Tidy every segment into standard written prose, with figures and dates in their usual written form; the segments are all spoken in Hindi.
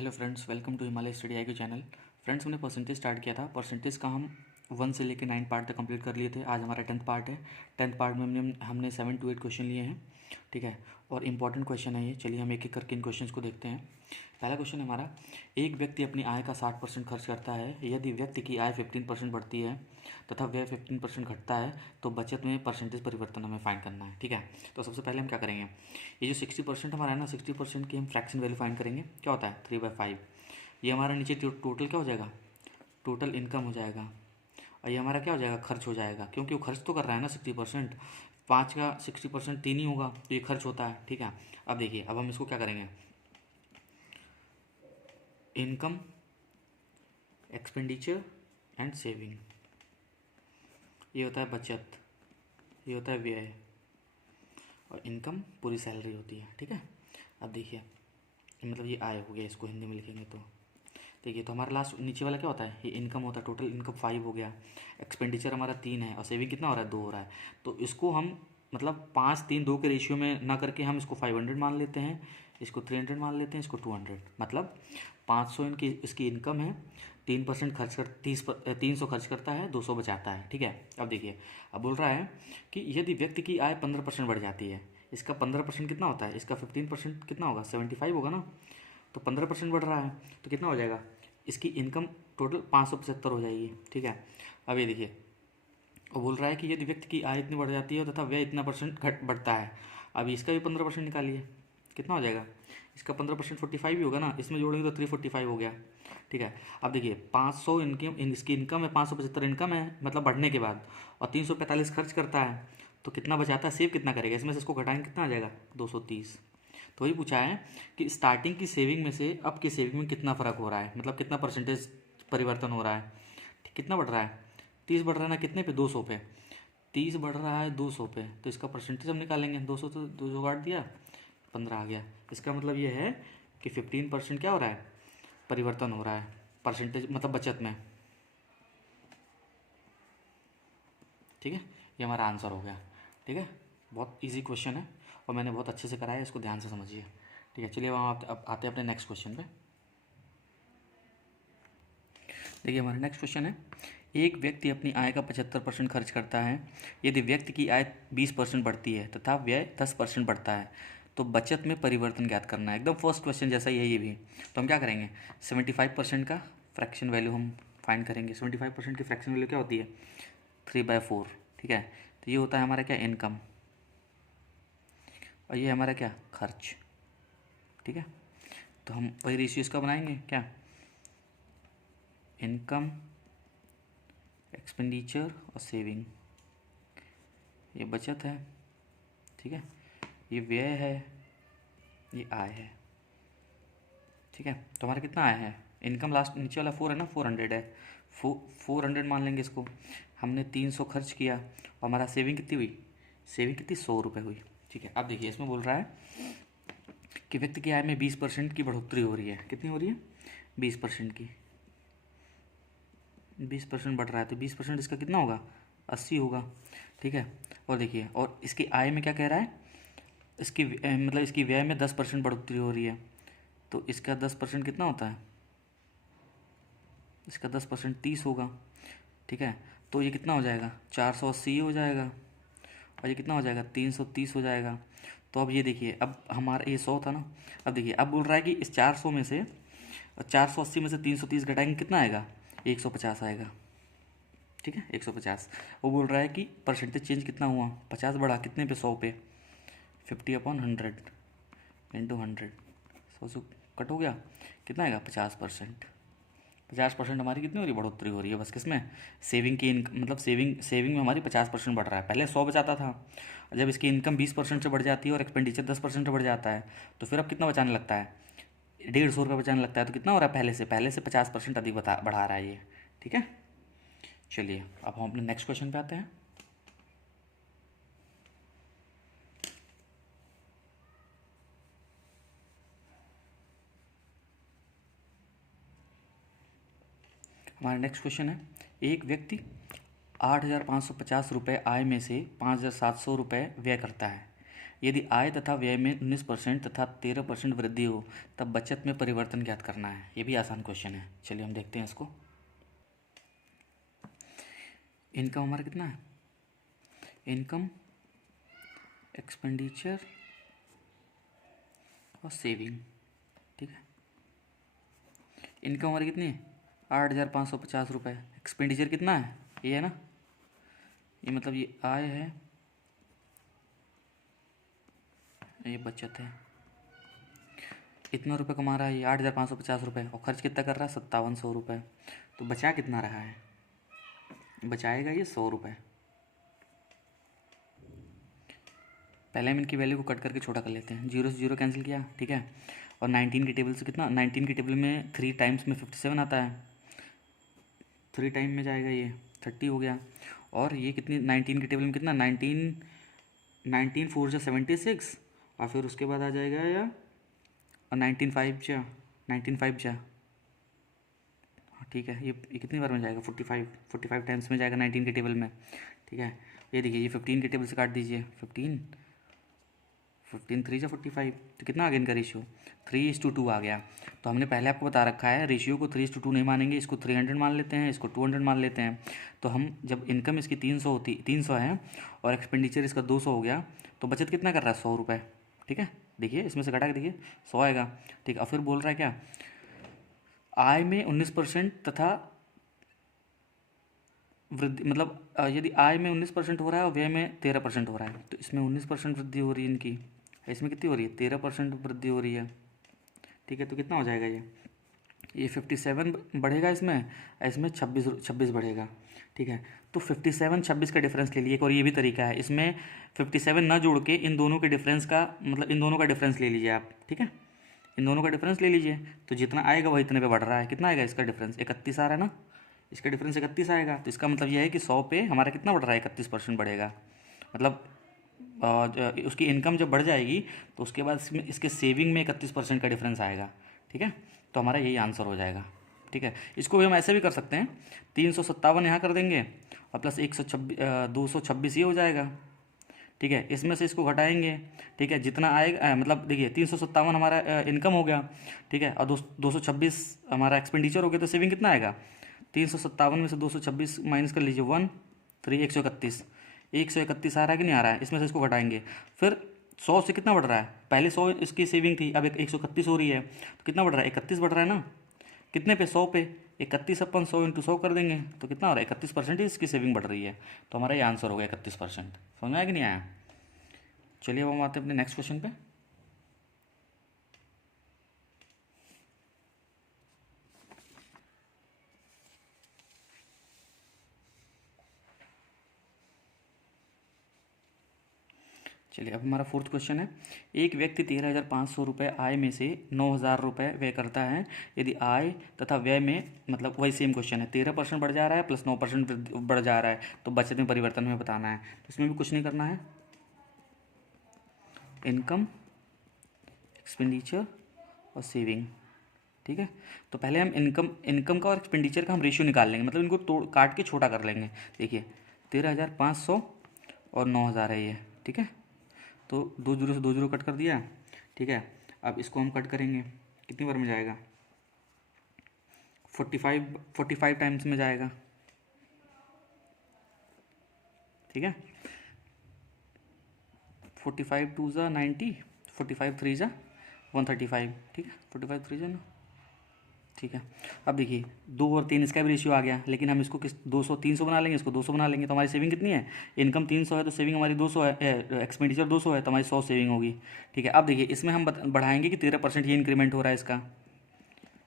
Hello friends, welcome to Himalaya study I Q channel. Friends, हमने परसेंटेज स्टार्ट किया था। परसेंटेज का हम 1 से लेकर 9 पार्ट तक कंप्लीट कर लिए थे। आज हमारा 10th पार्ट है। 10th पार्ट में हमने 7 to 8 क्वेश्चन लिए हैं, ठीक है। और इंपॉर्टेंट क्वेश्चन है ये। चलिए हम एक एक करके इन क्वेश्चन को देखते हैं। पहला क्वेश्चन है हमारा, एक व्यक्ति अपनी आय का 60% खर्च करता है। यदि व्यक्ति की आय 15% बढ़ती है तथा व्यय 15% घटता है तो बचत में परसेंटेज परिवर्तन हमें फाइंड करना है, ठीक है। तो सबसे पहले हम क्या करेंगे, ये जो 60% हमारा है ना, 60% की हम फ्रैक्शन वैल्यू फाइंड करेंगे। क्या होता है 3/5। ये हमारा नीचे टोटल क्या हो जाएगा, टोटल इनकम हो जाएगा। और ये हमारा क्या हो जाएगा, खर्च हो जाएगा, क्योंकि वो खर्च तो कर रहा है ना 60%। 5 का 60% 3 ही होगा, तो ये खर्च होता है, ठीक है। अब देखिए, अब हम इसको क्या करेंगे, इनकम, एक्सपेंडिचर एंड सेविंग। ये होता है बचत, ये होता है व्यय, और इनकम पूरी सैलरी होती है, ठीक है। अब देखिए, मतलब ये आय हो गया, इसको हिंदी में लिखेंगे तो देखिए, तो हमारा लास्ट नीचे वाला क्या होता है, ये इनकम होता है। टोटल इनकम 5 हो गया, एक्सपेंडिचर हमारा 3 है, और सेविंग कितना हो रहा है, 2 हो रहा है। तो इसको हम मतलब 5-3-2 के रेशियो में ना करके हम इसको 500 मान लेते हैं, इसको 300 मान लेते हैं, इसको 200। मतलब 500 इनकी इसकी इनकम है, 3% खर्च कर 300 खर्च करता है, 200 बचाता है, ठीक है। अब देखिए, अब बोल रहा है कि यदि व्यक्ति की आय 15% बढ़ जाती है, इसका 15% कितना होता है, इसका 15% कितना होगा, 75 होगा ना। तो 15% बढ़ रहा है तो कितना हो जाएगा, इसकी इनकम टोटल 575 हो जाएगी, ठीक है। अब ये देखिए, वो बोल रहा है कि यदि व्यक्ति की आय इतनी बढ़ जाती है तथा व्यय इतना परसेंट घट बढ़ता है। अब इसका भी 15% निकालिए, कितना हो जाएगा, इसका 15% 45 ही होगा ना, इसमें जोड़ेंगे तो 345 हो गया, ठीक है। अब देखिए, 500 इसकी इनकम है, 575 इनकम है मतलब बढ़ने के बाद, और 345 खर्च करता है, तो कितना बचाता है, सेव कितना करेगा, इसमें से इसको घटाएंगे कितना आ जाएगा, 230। तो वही पूछा है कि स्टार्टिंग की सेविंग में से अब की सेविंग में कितना फ़र्क हो रहा है, मतलब कितना परसेंटेज परिवर्तन हो रहा है, कितना बढ़ रहा है, 30 बढ़ रहा है ना, कितने पे, 200 पे। 30 बढ़ रहा है 200 पे, तो इसका परसेंटेज हम निकालेंगे। 200 तो 200 काट दिया, 15 आ गया। इसका मतलब ये है कि 15% क्या हो रहा है, परिवर्तन हो रहा है परसेंटेज, मतलब बचत में, ठीक है। ये हमारा आंसर हो गया, ठीक है। बहुत इजी क्वेश्चन है और मैंने बहुत अच्छे से कराया है, इसको ध्यान से समझिए, ठीक है। चलिए अब आते हैं अपने नेक्स्ट क्वेश्चन पे। देखिए, हमारा नेक्स्ट क्वेश्चन है, एक व्यक्ति अपनी आय का 75% खर्च करता है। यदि व्यक्ति की आय 20% बढ़ती है तथा व्यय 10% बढ़ता है तो बचत में परिवर्तन ज्ञात करना है। एकदम फर्स्ट क्वेश्चन जैसा ही है ये भी। तो हम क्या करेंगे, 75% का फ्रैक्शन वैल्यू हम फाइंड करेंगे। 75% की फ्रैक्शन वैल्यू क्या होती है, 3/4, ठीक है। तो ये होता है हमारा क्या, इनकम, और ये हमारा क्या, खर्च, ठीक है। तो हम वही रेशियो इसका बनाएंगे, क्या, इनकम, एक्सपेंडिचर और सेविंग। ये बचत है, ठीक है। ये व्यय है, ये आय है, ठीक है। तो हमारा कितना आया है, इनकम लास्ट नीचे वाला 4 है ना, 400 है, 400 मान लेंगे इसको। हमने 300 खर्च किया और हमारा सेविंग कितनी हुई, सेविंग कितनी, 100 रुपये हुई, ठीक है। अब देखिए, इसमें बोल रहा है कि व्यक्ति की आय में 20% की बढ़ोतरी हो रही है। कितनी हो रही है, 20% की, 20% बढ़ रहा है, तो 20% इसका कितना होगा, 80 होगा, ठीक है। और देखिए, और इसकी आय में क्या कह रहा है, इसकी मतलब इसकी व्यय में 10% बढ़ोतरी हो रही है, तो इसका 10% कितना होता है, इसका 10% 30 होगा, ठीक है। तो ये कितना हो जाएगा, 480 हो जाएगा, और ये कितना हो जाएगा, 330 हो जाएगा। तो अब ये देखिए, अब हमारा ये 100 था ना। अब देखिए, अब बोल रहा है कि इस 400 में से, 480 में से 330 घटाएंगे, कितना आएगा, 150 आएगा, ठीक है, 150। वो बोल रहा है कि परसेंटेज चेंज कितना हुआ, 50 बढ़ा कितने पे, 100 पे, 50/100 इंटू 100, 100 से कट हो गया, कितना आएगा, 50%। 50% हमारी कितनी हो रही है, बढ़ोतरी हो रही है बस, किसमें, सेविंग की मतलब सेविंग में हमारी 50% बढ़ रहा है। पहले 100 बचाता था, और जब इसकी इनकम 20% से बढ़ जाती है और एक्सपेंडिचर 10% से बढ़ जाता है, तो फिर अब कितना बचाने लगता है, 150 रुपये बचाने लगता है। तो कितना हो रहा है, पहले से 50% अधिक बढ़ा रहा है ये, ठीक है। चलिए, अब हम अपने नेक्स्ट क्वेश्चन पे आते हैं। हमारा नेक्स्ट क्वेश्चन है, एक व्यक्ति 8,550 रुपये आय में से 5,700 रुपये व्यय करता है। यदि आय तथा व्यय में 19% तथा 13% वृद्धि हो तब बचत में परिवर्तन ज्ञात करना है। ये भी आसान क्वेश्चन है। चलिए हम देखते हैं इसको। इनकम हमारा कितना है, इनकम, एक्सपेंडिचर और सेविंग, ठीक है। इनकम हमारी कितनी है, 8,550 रुपये। एक्सपेंडिचर कितना है, ये है ना, ये मतलब ये आय है, ये बचत है। इतना रुपये कमा रहा है ये, 8,550 रुपये, और खर्च कितना कर रहा है, 5700 रुपये। तो बचा कितना रहा है, बचाएगा ये 100 रुपये। पहले हम इनकी वैल्यू को कट करके छोटा कर लेते हैं, 0 से 0 कैंसिल किया, ठीक है। और 19 की टेबल से कितना, 19 की टेबल में 3 टाइम्स में 57 आता है, 3 टाइम में जाएगा ये 30 हो गया। और ये कितनी, 19 की टेबल में कितना, 19 4 जा 76, और फिर उसके बाद आ जाएगा या, और 19 5 जा, हाँ ठीक है। ये कितनी बार में जाएगा, 45 टाइम्स में जाएगा 19 के टेबल में, ठीक है। ये देखिए, ये 15 के टेबल से काट दीजिए, 15 3 जा 45, तो कितना आ गया इनका रेशियो, 3:2 आ गया। तो हमने पहले आपको बता रखा है रेशियो को 3:2 नहीं मानेंगे, इसको 300 मान लेते हैं, इसको 200 मान लेते हैं। तो हम जब इनकम इसकी 300 है और एक्सपेंडिचर इसका 200 हो गया, तो बचत कितना कर रहा है, 100 रुपये, ठीक है। देखिए इसमें से घटा के देखिए 100 आएगा, ठीक है। और फिर बोल रहा है क्या, आय में 19% तथा वृद्धि, मतलब यदि आय में 19% हो रहा है और व्यय में 13% हो रहा है, तो इसमें 19% वृद्धि हो रही है इनकी, इसमें कितनी हो रही है, 13% वृद्धि हो रही है, ठीक है। तो कितना हो जाएगा ये 57 बढ़ेगा इसमें, इसमें 26 बढ़ेगा, ठीक है। तो 57 26 का डिफरेंस ले लिए। और ये भी तरीका है, इसमें 57 ना जोड़ के इन दोनों के डिफरेंस का, मतलब इन दोनों का डिफरेंस ले लीजिए आप, ठीक है। इन दोनों का डिफरेंस ले लीजिए, तो जितना आएगा वही इतने पे बढ़ रहा है। कितना आएगा इसका डिफरेंस, 31 आ रहा है ना, इसका डिफरेंस 31 आएगा। तो इसका मतलब यह है कि 100 पे हमारा कितना बढ़ रहा है, 31% बढ़ेगा। मतलब उसकी इनकम जब बढ़ जाएगी तो उसके बाद इसमें इसके सेविंग में 31% का डिफरेंस आएगा, ठीक है। तो हमारा यही आंसर हो जाएगा, ठीक है। इसको भी हम ऐसे भी कर सकते हैं, 357 यहाँ कर देंगे और प्लस 226 ये हो जाएगा, ठीक है। इसमें से इसको घटाएंगे, ठीक है, जितना आएगा, मतलब देखिए 357 हमारा इनकम हो गया, ठीक है, और 226 हमारा एक्सपेंडिचर हो गया। तो सेविंग कितना आएगा, 357 में से 226 माइनस कर लीजिए, 1 3 131 आ रहा है कि नहीं आ रहा है। इसमें से इसको घटाएंगे, फिर 100 से कितना बढ़ रहा है, पहले 100 इसकी सेविंग थी, अब 131 हो रही है, तो कितना बढ़ रहा है, 31 बढ़ रहा है ना। कितने पे, 100 पे, 31 अपन 100 × 100 कर देंगे, तो कितना हो रहा है, 31% इसकी सेविंग बढ़ रही है। तो हमारा ये आंसर हो गया 31%। समझ में आया कि नहीं आया। चलिए अब हम आते हैं अपने नेक्स्ट क्वेश्चन पे। चलिए अब हमारा 4th क्वेश्चन है, एक व्यक्ति 13,500 रुपये आय में से 9,000 रुपये व्यय करता है। यदि आय तथा व्यय में, मतलब वही सेम क्वेश्चन है, 13% बढ़ जा रहा है प्लस 9% बढ़ जा रहा है, तो बचत में परिवर्तन हमें बताना है। तो इसमें भी कुछ नहीं करना है, इनकम, एक्सपेंडिचर और सेविंग, ठीक है। तो पहले हम इनकम का और एक्सपेंडिचर का हम रेशियो निकाल लेंगे, मतलब इनको काट के छोटा कर लेंगे। देखिए 13,500 और 9,000 है ये, ठीक है। तो 2 0 से 2 0 कट कर दिया, ठीक है। अब इसको हम कट करेंगे, कितनी बार में जाएगा, 45 टाइम्स में जाएगा, ठीक है। 45 2 जा 90, 45 3 जा 135, ठीक है, 45 3 जा ना, ठीक है। अब देखिए 2 और 3 इसका भी रेशियो आ गया, लेकिन हम इसको किस 200 300 बना लेंगे, इसको 200 बना लेंगे। तो हमारी सेविंग कितनी है, इनकम 300 है तो सेविंग हमारी 200 है, एक्सपेंडिचर 200 है तो हमारी 100 सेविंग होगी, ठीक है। अब देखिए इसमें हम बढ़ाएंगे कि 13% ये इंक्रीमेंट हो रहा है इसका,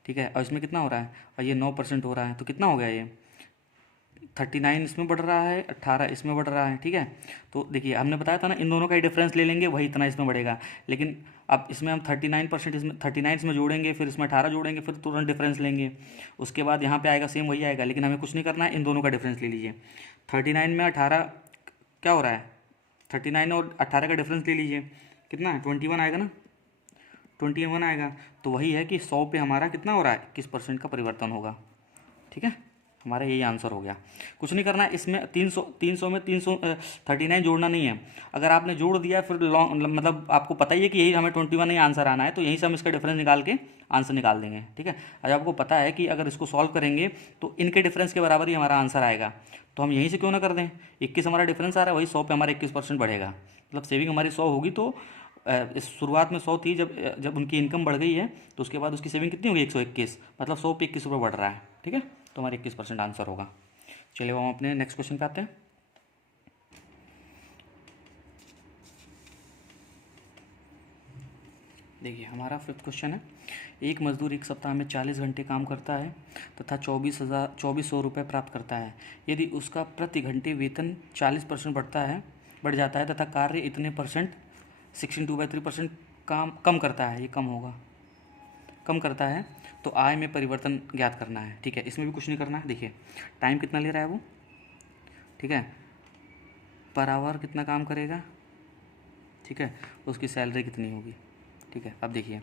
ठीक है। और इसमें कितना हो रहा है, और ये 9% हो रहा है, तो कितना हो गया ये 39 इसमें बढ़ रहा है, 18 इसमें बढ़ रहा है, ठीक है। तो देखिए हमने बताया था ना, इन दोनों का ही डिफरेंस ले लेंगे, वही इतना इसमें बढ़ेगा। लेकिन अब इसमें हम 39% इसमें 39 इसमें जोड़ेंगे, फिर इसमें 18 जोड़ेंगे, फिर तुरंत डिफरेंस लेंगे, उसके बाद यहाँ पे आएगा सेम वही आएगा। लेकिन हमें कुछ नहीं करना है, इन दोनों का डिफरेंस ले लीजिए। 39 में 18 क्या हो रहा है, 39 और 18 का डिफरेंस ले लीजिए, कितना है 21 आएगा ना, 21 आएगा। तो वही है कि 100 पे हमारा कितना हो रहा है, 21% का परिवर्तन होगा, ठीक है। हमारा यही आंसर हो गया। कुछ नहीं करना है इसमें, 300 में 339 जोड़ना नहीं है। अगर आपने जोड़ दिया फिर लॉन्ग, मतलब आपको पता ही है कि यही हमें 21 ही आंसर आना है, तो यहीं से हम इसका डिफरेंस निकाल के आंसर निकाल देंगे, ठीक है। आज आपको पता है कि अगर इसको सॉल्व करेंगे तो इनके डिफरेंस के बराबर ही हमारा आंसर आएगा, तो हम यहीं से क्यों ना कर दें। 21 हमारा डिफरेंस आ रहा है, वही 100 पे हमारा 21% बढ़ेगा, मतलब सेविंग हमारी 100 होगी। तो इस शुरुआत में 100 थी, जब जब उनकी इनकम बढ़ गई है तो उसके बाद उसकी सेविंग कितनी होगी, 121, मतलब 100 पे 21 रुपये बढ़ रहा है, ठीक है। तो हमारा 21% आंसर होगा। चलिए वो हम अपने नेक्स्ट क्वेश्चन पे आते हैं। देखिए हमारा फिफ्थ क्वेश्चन है, एक मजदूर एक सप्ताह में 40 घंटे काम करता है तथा 2400 रुपये प्राप्त करता है। यदि उसका प्रति घंटे वेतन 40% बढ़ जाता है तथा कार्य इतने परसेंट 16/3% काम कम करता है, ये कम होगा, कम करता है, तो आय में परिवर्तन ज्ञात करना है, ठीक है। इसमें भी कुछ नहीं करना है। देखिए टाइम कितना ले रहा है वो, ठीक है, पर आवर कितना काम करेगा, ठीक है, उसकी सैलरी कितनी होगी, ठीक है। अब देखिए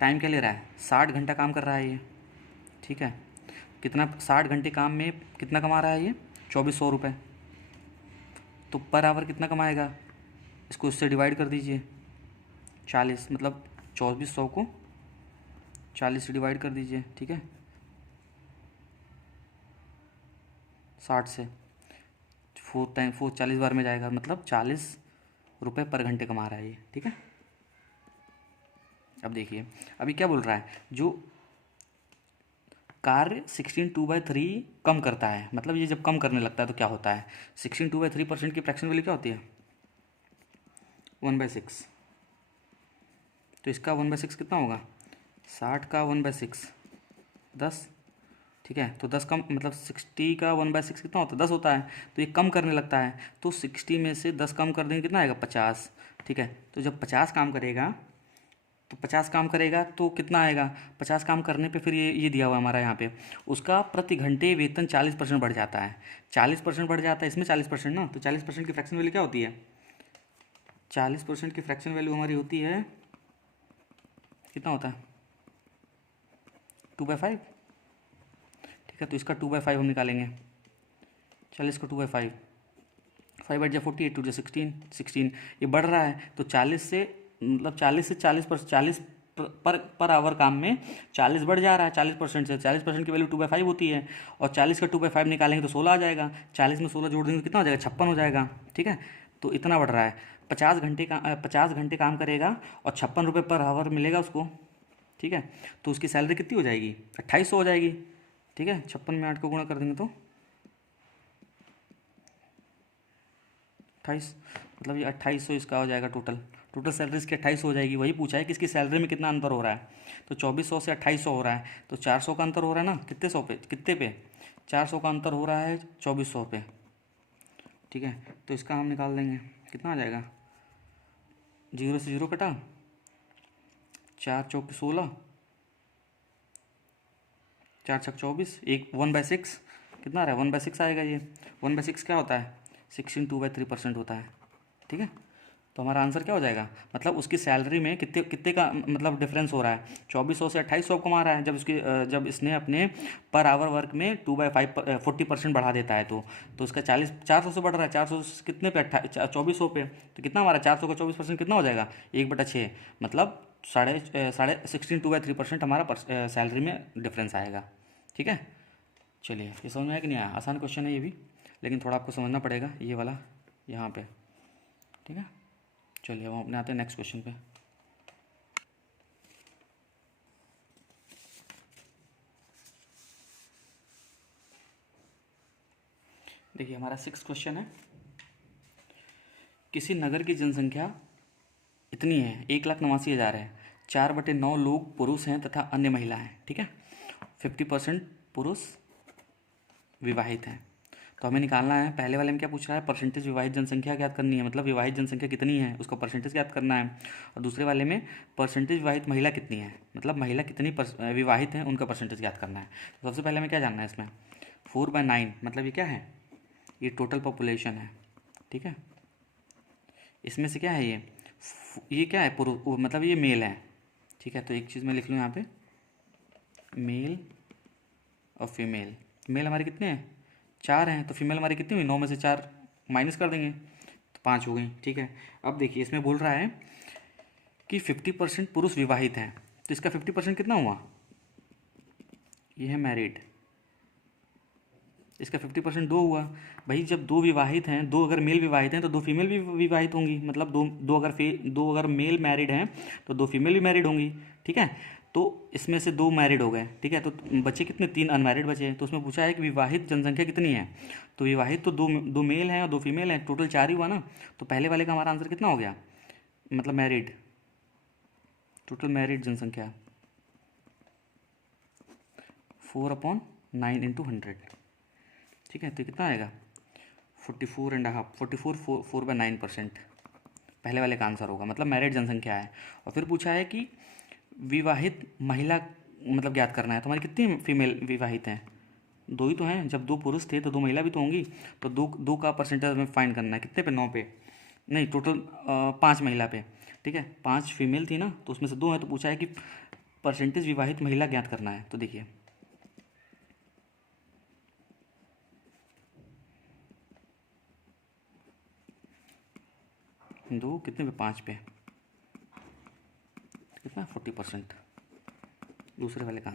टाइम क्या ले रहा है, 60 घंटा काम कर रहा है ये, ठीक है। कितना 60 घंटे काम में कितना कमा रहा है ये, 2400 रुपये। तो पर आवर कितना कमाएगा, इसको इससे डिवाइड कर दीजिए 40, मतलब 2400 को 40 से डिवाइड कर दीजिए, ठीक है, 60 से 4 40 बार में जाएगा, मतलब 40 रुपये पर घंटे कमा रहा है ये, ठीक है। अब देखिए अभी क्या बोल रहा है, जो कार्य 16/2/3 कम करता है, मतलब ये जब कम करने लगता है तो क्या होता है, 16/2/3% की फ्रैक्शन वैल्यू क्या होती है, 1/6। तो इसका 1/6 कितना होगा, 60 का 1/6 10, ठीक है। तो 10 कम, मतलब 60 का 1/6 कितना होता है, 10 होता है। तो ये कम करने लगता है, तो 60 में से 10 कम कर देंगे कितना आएगा, 50, ठीक है। तो जब 50 काम करेगा, तो 50 काम करेगा तो कितना आएगा, 50 काम करने पे फिर ये दिया हुआ हमारा यहाँ पे, उसका प्रति घंटे वेतन 40% बढ़ जाता है, 40% बढ़ जाता है, इसमें 40% ना, तो 40% की फ्रैक्शन वैल्यू क्या होती है, 40% की फ्रैक्शन वैल्यू हमारी होती है, कितना होता है, 2/5, ठीक है। तो इसका 2/5 हम निकालेंगे, 40 का 2/5, 5/8 48, 2 16 16, ये बढ़ रहा है, तो 40 से, मतलब 40 से 40 पर आवर काम में 40 बढ़ जा रहा है, 40% से, 40% की वैल्यू 2/5 होती है, और 40 का 2/5 निकालेंगे तो 16 आ जाएगा, 40 में 16 जोड़ देंगे तो कितना हो जाएगा, 56 हो जाएगा, ठीक है। तो इतना बढ़ रहा है, 50 घंटे काम करेगा और 56 रुपये पर आवर मिलेगा उसको, ठीक है। तो उसकी सैलरी कितनी हो जाएगी, 2800 हो जाएगी, ठीक है। 56 में 8 को गुणा कर देंगे तो 28, मतलब ये 2800 इसका हो जाएगा, टोटल सैलरी इसकी 2800 हो जाएगी। वही पूछा है कि इसकी सैलरी में कितना अंतर हो रहा है, तो 2400 से 2800 हो रहा है, तो 400 का अंतर हो रहा है ना, कितने पे 400 का अंतर हो रहा है 2400 पे, ठीक है। तो इसका हम निकाल देंगे, कितना आ जाएगा, 0 से 0 कटा, 4 चौक 16, 4 छक 24, 1/6 कितना आ रहा है, 1/6 आएगा ये। 1/6 क्या होता है, 16/2/3% होता है, ठीक है। तो हमारा आंसर क्या हो जाएगा, मतलब उसकी सैलरी में कितने कितने का मतलब डिफरेंस हो रहा है, 2400 से 2800 कमा रहा है, जब इसने अपने पर आवर वर्क में 2/5 40% बढ़ा देता है, तो उसका 400 से बढ़ रहा है, 400 से कितने पे, 2400 पे, तो कितना हमारा 400 का 24% कितना हो जाएगा, 1/6, मतलब साढ़े 16/2/3% हमारा सैलरी में डिफरेंस आएगा, ठीक है। चलिए ये समझ में आया कि नहीं आया, आसान क्वेश्चन है ये भी, लेकिन थोड़ा आपको समझना पड़ेगा ये वाला यहाँ पे, ठीक है। चलिए हम अपने आते हैं नेक्स्ट क्वेश्चन पे। देखिए हमारा 6th क्वेश्चन है, किसी नगर की जनसंख्या इतनी है, 1,89,000 है, 4/9 लोग पुरुष हैं तथा अन्य महिला हैं, ठीक है। 50% पुरुष विवाहित हैं। तो हमें निकालना है, पहले वाले में क्या पूछ रहा है, परसेंटेज विवाहित जनसंख्या ज्ञात करनी है, मतलब विवाहित जनसंख्या कितनी है उसका परसेंटेज ज्ञात करना है, और दूसरे वाले में परसेंटेज विवाहित महिला कितनी है, मतलब महिला कितनी विवाहित हैं उनका परसेंटेज ज्ञात करना है। तो सबसे पहले हमें क्या जानना है इसमें, 4/9 मतलब ये क्या है, ये टोटल पॉपुलेशन है, ठीक है। इसमें से क्या है, ये क्या है, पुरुष, मतलब ये मेल है, ठीक है। तो एक चीज़ मैं लिख लूँ यहाँ पे, मेल और फीमेल, मेल हमारे कितने हैं, 4 हैं, तो फीमेल हमारी कितनी हुई, 9 में से 4 माइनस कर देंगे तो 5 हो गई, ठीक है। अब देखिए इसमें बोल रहा है कि 50% पुरुष विवाहित हैं, तो इसका 50% कितना हुआ, ये है मैरिड, इसका 50% 2 हुआ। भाई जब 2 विवाहित हैं, 2 अगर मेल विवाहित हैं तो 2 फीमेल भी विवाहित होंगी, मतलब दो अगर मेल मैरिड हैं तो 2 फीमेल भी मैरिड होंगी, ठीक है। तो इसमें से 2 मैरिड हो गए, ठीक है, तो बचे कितने, 3 अनमैरिड बचे हैं। तो उसमें पूछा है कि विवाहित जनसंख्या कितनी है, तो विवाहित तो दो मेल हैं और 2 फीमेल हैं, टोटल 4 ही हुआ ना। तो पहले वाले का हमारा आंसर कितना हो गया, मतलब मैरिड, टोटल मैरिड जनसंख्या 4/9 × 100, ठीक है। तो कितना आएगा 44.5, 4/9% पहले वाले का आंसर होगा, मतलब मैरिड जनसंख्या है। और फिर पूछा है कि विवाहित महिला मतलब ज्ञात करना है, तो हमारी कितनी फीमेल विवाहित हैं, 2 ही तो हैं, जब 2 पुरुष थे तो 2 महिला भी तो होंगी, तो 2 का परसेंटेज हमें फाइंड करना है, कितने पे, 9 पे, नहीं टोटल 5 महिला पे, ठीक है। 5 फीमेल थी ना, तो उसमें से 2 हैं, तो पूछा है कि परसेंटेज विवाहित महिला ज्ञात करना है। तो देखिए 2 कितने पे, 5 पे, कितना 40%, दूसरे वाले का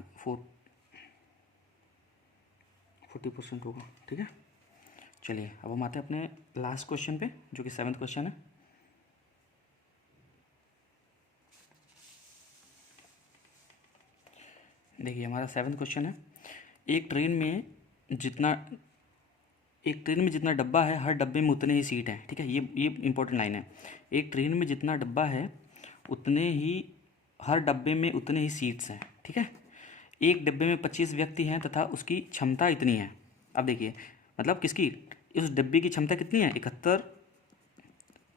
40% होगा, ठीक है। चलिए अब हम आते हैं अपने लास्ट क्वेश्चन पे, जो कि 7th क्वेश्चन है। देखिए हमारा 7th क्वेश्चन है, एक ट्रेन में जितना डब्बा है, हर डब्बे में उतने ही सीट हैं, ठीक है। ये इंपॉर्टेंट लाइन है, एक ट्रेन में जितना डब्बा है उतने ही, हर डब्बे में उतने ही सीट्स हैं, ठीक है। एक डब्बे में 25 व्यक्ति हैं तथा उसकी क्षमता इतनी है। अब देखिए मतलब किसकी, इस डब्बे की क्षमता कितनी है, 71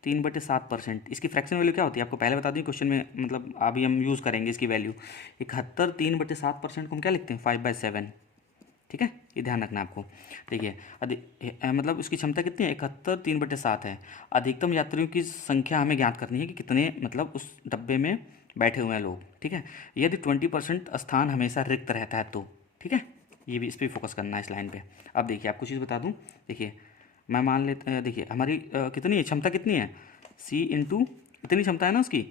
3/7%। इसकी फ्रैक्शन वैल्यू क्या होती है आपको पहले बता दूँ क्वेश्चन में, मतलब अभी हम यूज़ करेंगे इसकी वैल्यू। 71 3/7% को हम क्या लिखते हैं, 5/7, ठीक है, ये ध्यान रखना आपको। देखिए मतलब उसकी क्षमता कितनी है, 71 3/7 है। अधिकतम यात्रियों की संख्या हमें ज्ञात करनी है कि कितने मतलब उस डब्बे में बैठे हुए हैं लोग, ठीक है। यदि 20% स्थान हमेशा रिक्त रहता है तो, ठीक है, ये भी इस पर फोकस करना है इस लाइन पे। अब देखिए आपको चीज़ बता दूँ, देखिए मैं मान लेते, देखिए हमारी कितनी है क्षमता, कितनी है, C इंटू इतनी क्षमता है ना उसकी,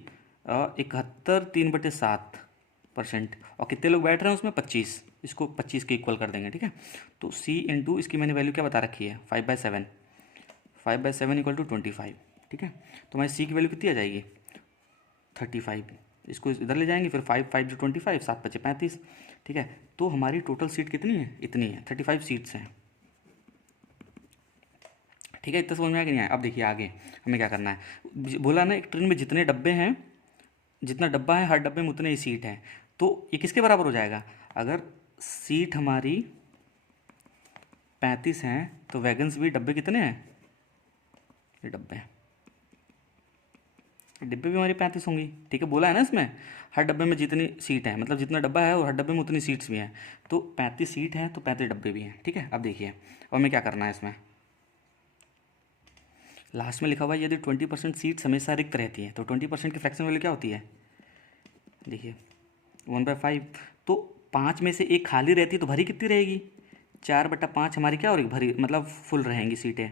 71 3/7%, और कितने लोग बैठ रहे हैं उसमें, 25, इसको 25 के इक्वल कर देंगे, ठीक है। तो C इंटू इसकी मैंने वैल्यू क्या बता रखी है, 5/7, 5/7 = 25, ठीक है। तो हमारी C की वैल्यू कितनी आ जाएगी, 35, इसको इधर ले जाएंगे, फिर 5 5 × 25, 7 × 35, ठीक है। तो हमारी टोटल सीट कितनी है, इतनी है, 35 सीट्स हैं, ठीक है। इतना समझ में आया कि नहीं आया। अब देखिए आगे हमें क्या करना है, बोला ना एक ट्रेन में जितने डब्बे हैं, जितना डब्बा है हर डब्बे में उतने ही सीट हैं, तो ये किसके बराबर हो जाएगा, अगर सीट हमारी 35 हैं तो वैगन्स भी डब्बे कितने हैं, ये डिब्बे भी हमारी 35 होंगी, ठीक है। बोला है ना इसमें हर डब्बे में जितनी सीट है, मतलब जितना डब्बा है और हर डब्बे में उतनी सीट्स भी हैं, तो 35 सीट हैं तो 35 डब्बे भी हैं, ठीक है। अब देखिए और हमें क्या करना है, इसमें लास्ट में लिखा हुआ है यदि 20% सीट्स हमेशा रिक्त रहती हैं, तो 20% की फ्रैक्शन वैल्यू क्या होती है, देखिए 1/5, तो 5 में से एक खाली रहती है तो भरी कितनी रहेगी, 4/5 हमारी क्या हो रही, भरी मतलब फुल रहेंगी सीटें,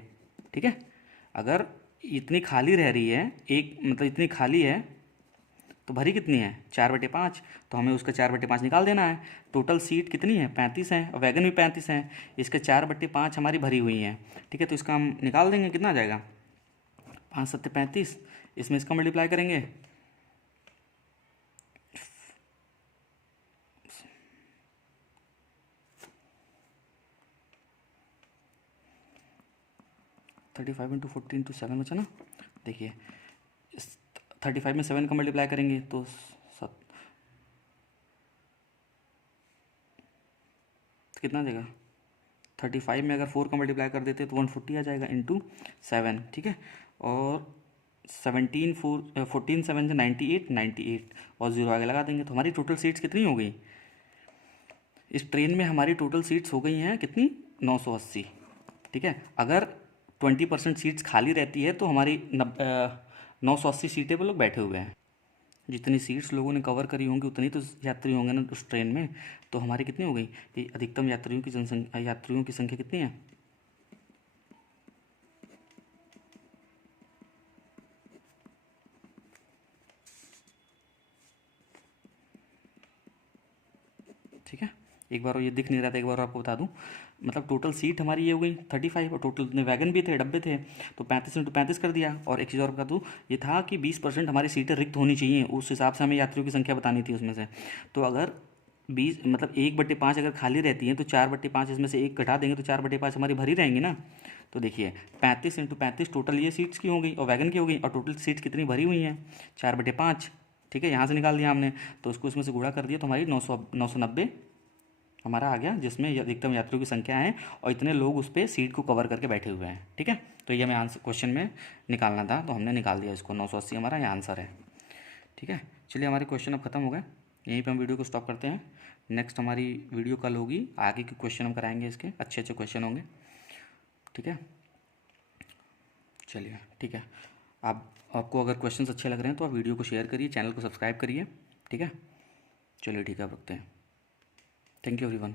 ठीक है। अगर इतनी खाली रह रही है, एक मतलब इतनी खाली है तो भरी कितनी है, 4/5, तो हमें उसका 4/5 निकाल देना है। टोटल सीट कितनी है, 35 है, और वैगन भी 35 हैं, इसके 4/5 हमारी भरी हुई हैं, ठीक है। तो इसका हम निकाल देंगे, कितना आ जाएगा, 5 7 35, इसमें इसका मल्टीप्लाई करेंगे, 35 × 14 × 7 बचा ना। देखिए 35 में 7 का मल्टीप्लाई करेंगे तो कितना देगा, 35 में अगर 4 का मल्टीप्लाई कर देते तो 140 आ जाएगा इंटू 7, ठीक है। और 14 7 से 98 और 0 आगे लगा देंगे, तो हमारी टोटल सीट्स कितनी हो गई, इस ट्रेन में हमारी टोटल सीट्स हो गई हैं कितनी, 980, ठीक है। अगर 20% सीट्स खाली रहती है तो हमारी 980 सीटें पर लोग बैठे हुए हैं, जितनी सीट्स लोगों ने कवर करी होंगी उतनी तो यात्री होंगे ना उस ट्रेन में। तो हमारी कितनी हो गई, ये अधिकतम यात्रियों की संख्या कितनी है, ठीक है। एक बार और ये दिख नहीं रहा था, एक बार और आपको बता दूं, मतलब टोटल सीट हमारी ये हो गई 35 और टोटल उतने वैगन भी थे, डब्बे थे, तो 35 × 35 कर दिया। और एक चीज़ और बता दूँ, ये था कि 20% हमारी सीटें रिक्त होनी चाहिए, उस हिसाब से हमें यात्रियों की संख्या बतानी थी उसमें से। तो अगर 20 मतलब 1/5 अगर खाली रहती हैं तो 4/5 इसमें से एक घटा देंगे तो 4/5 हमारी भरी रहेंगी ना। तो देखिए 35 × 35 टोटल ये सीट्स की हो गई और वैगन की हो गई, और टोटल सीट्स कितनी भरी हुई हैं, 4/5, ठीक है। यहाँ से निकाल दिया हमने, तो उसको इसमें से गुणा कर दिया तो हमारी 990 हमारा आ गया, जिसमें अधिकतम यात्रियों की संख्या है और इतने लोग उस पर सीट को कवर करके बैठे हुए हैं, ठीक है। तो ये हमें आंसर क्वेश्चन में निकालना था, तो हमने निकाल दिया इसको, 980 हमारा ये आंसर है, ठीक है। चलिए हमारे क्वेश्चन अब खत्म हो गए, यहीं पे हम वीडियो को स्टॉप करते हैं। नेक्स्ट हमारी वीडियो कल होगी, आगे के क्वेश्चन हम कराएंगे, इसके अच्छे अच्छे क्वेश्चन होंगे, ठीक है। चलिए ठीक है, आप आपको अगर क्वेश्चन अच्छे लग रहे हैं तो आप वीडियो को शेयर करिए, चैनल को सब्सक्राइब करिए, ठीक है। चलिए ठीक है, अब रखते हैं। Thank you everyone.